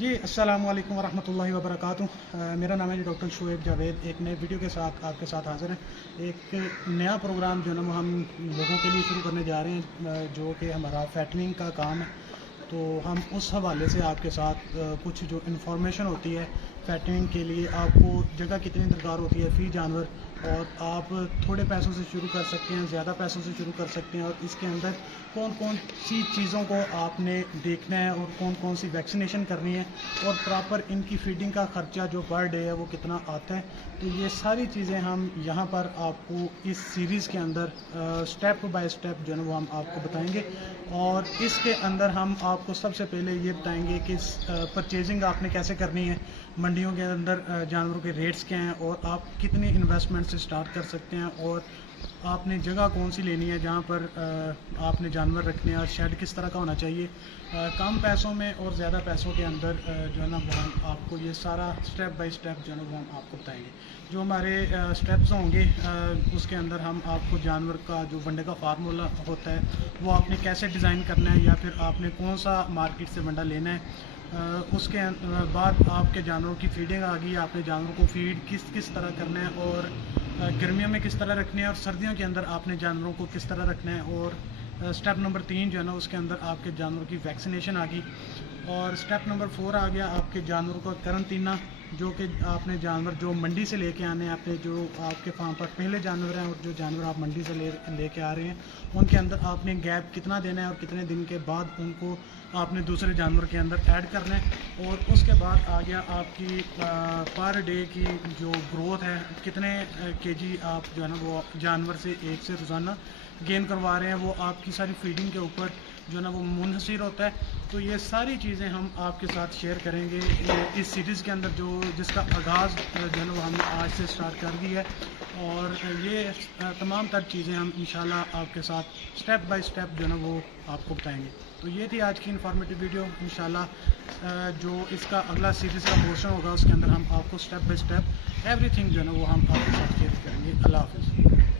जी अस्सलाम वालेकुम वरहमतुल्लाहि वबरकातुहू। मेरा नाम है जी डॉक्टर शोएब जावेद। एक नए वीडियो के साथ आपके साथ हाज़िर हैं। एक नया प्रोग्राम जो है ना वो हम लोगों के लिए शुरू करने जा रहे हैं, जो कि हमारा फैटनिंग का काम है। तो हम उस हवाले से आपके साथ कुछ जो इन्फॉर्मेशन होती है फैटनिंग के लिए, आपको जगह कितनी दरकार होती है फ़ी जानवर, और आप थोड़े पैसों से शुरू कर सकते हैं, ज़्यादा पैसों से शुरू कर सकते हैं, और इसके अंदर कौन कौन सी चीज़ों को आपने देखना है और कौन कौन सी वैक्सीनेशन करनी है, और प्रॉपर इनकी फीडिंग का ख़र्चा जो पर डे है वो कितना आता है। तो ये सारी चीज़ें हम यहाँ पर आपको इस सीरीज़ के अंदर स्टेप बाय स्टेप जो है वो हम आपको बताएंगे। और इसके अंदर हम आपको सबसे पहले ये बताएंगे कि परचेजिंग आपने कैसे करनी है, मंडियों के अंदर जानवरों के रेट्स क्या हैं, और आप कितनी इन्वेस्टमेंट से स्टार्ट कर सकते हैं, और आपने जगह कौन सी लेनी है जहाँ पर आपने जानवर रखने हैं, और शेड किस तरह का होना चाहिए, कम पैसों में और ज़्यादा पैसों के अंदर जो है ना वो हम आपको ये सारा स्टेप बाय स्टेप जो है ना वो हम आपको बताएंगे। जो हमारे स्टेप्स होंगे उसके अंदर हम आपको जानवर का जो वंडे का फार्मूला होता है वो आपने कैसे डिज़ाइन करना है, या फिर आपने कौन सा मार्केट से वंडा लेना है। उसके बाद आपके जानवरों की फीडिंग आ गई, आपने जानवरों को फीड किस किस तरह करना है, और गर्मियों में किस तरह रखना है, और सर्दियों के अंदर आपने जानवरों को किस तरह रखना है। और स्टेप नंबर 3 जो है ना उसके अंदर आपके जानवरों की वैक्सीनेशन आ गई। और स्टेप नंबर 4 आ गया आपके जानवरों का करंटीना, जो कि आपने जानवर जो मंडी से लेके आने हैं, आपने जो आपके फार्म पर पहले जानवर हैं और जो जानवर आप मंडी से लेके आ रहे हैं, उनके अंदर आपने गैप कितना देना है, और कितने दिन के बाद उनको आपने दूसरे जानवर के अंदर ऐड करना है। और उसके बाद आ गया आपकी पर डे की जो ग्रोथ है, कितने केजी आप जो है ना वो जानवर से एक से रोज़ाना गेन करवा रहे हैं, वो आपकी सारी फीडिंग के ऊपर जो है ना वो मुनहसर होता है। तो ये सारी चीज़ें हम आपके साथ शेयर करेंगे इस सीरीज़ के अंदर, जिसका आगाज़ जो है ना वो हमने आज से स्टार्ट कर दी है। और ये तमाम तर चीज़ें हम इंशाल्लाह आपके साथ स्टेप बाय स्टेप जो है ना वो आपको बताएंगे। तो ये थी आज की इन्फॉर्मेटिव वीडियो। इंशाल्लाह जो इसका अगला सीरीज़ का पोर्शन होगा उसके अंदर हम आपको स्टेप बाय स्टेप एवरीथिंग जो है ना वो हम आपके साथ शेयर करेंगे। अल्लाह हाफ़िज़।